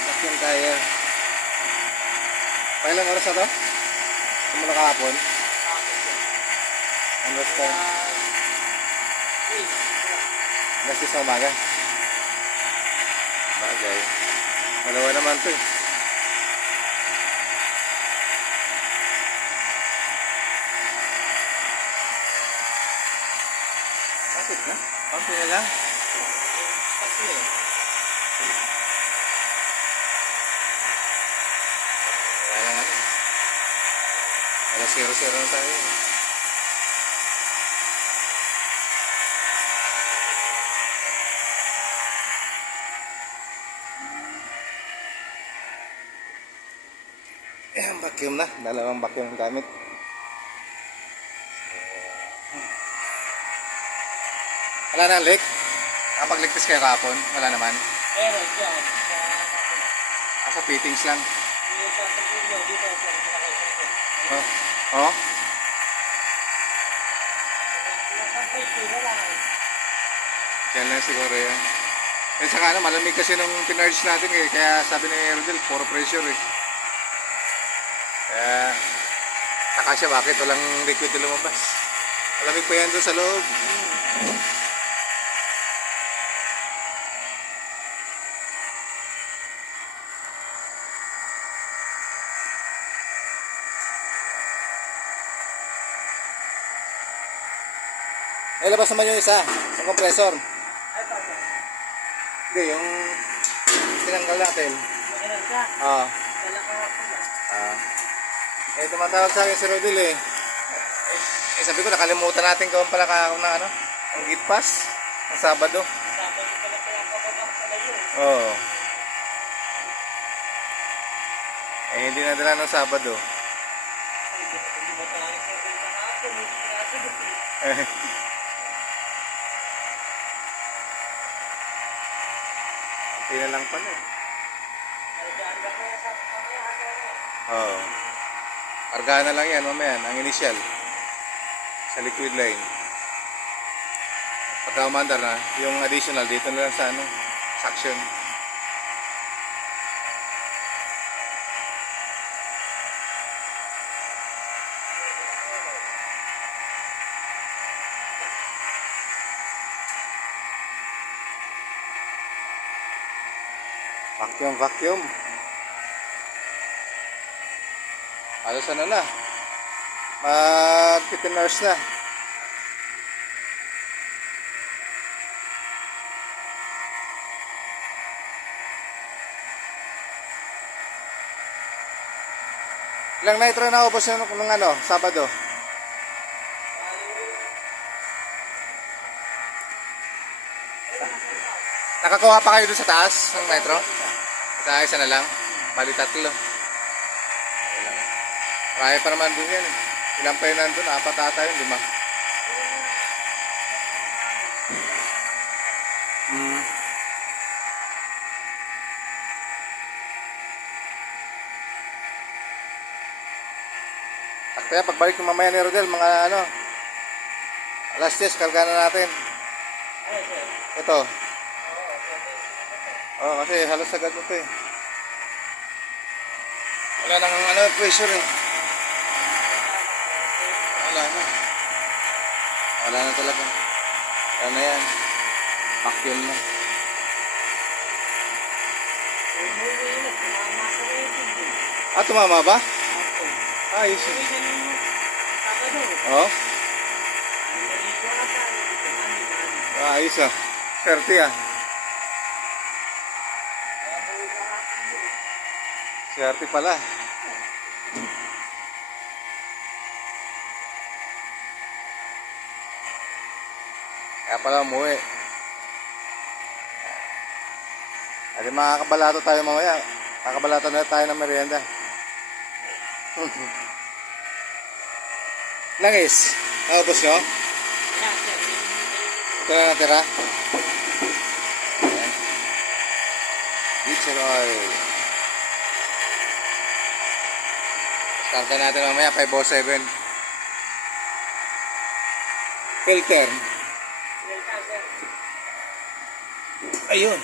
vacuum tayo. Pailang oras na to? Simula kahapon? Ano oras tayo? Alas 10 sa umaga. Bagay. Dalawa naman to eh. Bakit na? Konti na lang. Wala nga eh. Alas 0-0 na tayo. Ayan, vacuum na. Dalawang vacuum ang gamit. Wala na leak? Nakapag-ligpis kayo kahapon? Wala naman? Meron dyan. Sa fittings lang. Sa Tagulio, dito sa Malaki. Oh? Oh? Nakapay ko na lang. Yan lang siguro yan. Eh saka ano, malamig kasi nung pinarge natin eh. Kaya sabi ni Rodel, puro pressure eh. Kaya, saka siya bakit walang liquid na lumabas. Malamig pa yan doon sa loob. Eh, labas naman yung isa, yung compressor. Ay, pa. Hindi, yung tinanggal natin. Magalang ka. Ah. Dala ka ako ba? Eh, tumatawag sa akin si Rodel eh. Sabi ko, nakalimutan natin gawin pala ka ng ano, ang gate pass, ang Sabado. Sabi ko pala kaya kapabak pala yun. Oo. Eh, hindi nadala ng Sabado. Hindi ba tayo sa renta hapon? Hindi ka nasagot eh. Hindi na lang pala eh. Nalagyan ba kaya sa mamaya ano? Oo. Argana lang yan, mamaya, ang initial. Sa liquid line. Pagka umandar na, yung additional dito na lang sa ano, suction. Vacuum, vacuum. Halos ano na. Mag-15 hours na. Ilang nitro na ubos yung nung ano, Sabado? Nakakuha pa kayo dun sa taas ng nitro? Sa isa na lang? Bali 3. Marami pa naman dun yan eh. Ilan pa yun nandun? 4 ata yun, 5. Kaya pagbalik ng mamaya ni Rodel, mga ano, alas 10, karga na natin. Ay, sir. Ito. Oo, Kasi halos agad mo ito eh. Wala nang ano, pressure eh. Wala na. Wala na talaga. Wala na yan. Vacuum na. umuwi na. Tumama ka na yun. Ah, tumama ba? Hapon. Ayos Uwi eh. ka nung Sabado. Oh, Nalito ata. Ito ayos ah. Swerte ah. Swerte pala. Kaya pala umuwi. At makakabalato tayo mamaya. Kakabalato na tayo ng merienda. Langis. Naubos nyo? Ito na natira. Ayan. Diesel oil. Starta natin mamaya 507. Filter. Ayun.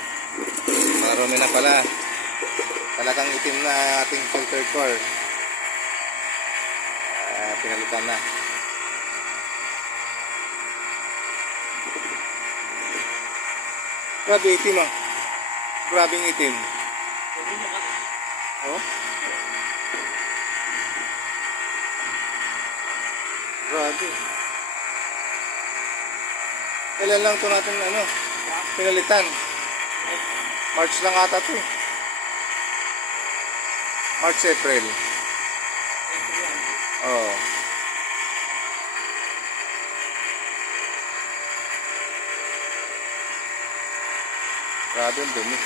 Marumi na pala. Talagang itim na ating filter core. Pinalitan na. Grabe itim ah. Grabing itim. Hindi mo ka. Oh. Grabe. Kailan lang ito natin pinalitan? March lang ata ito eh. March, April. Oh. Grabe ang dumi.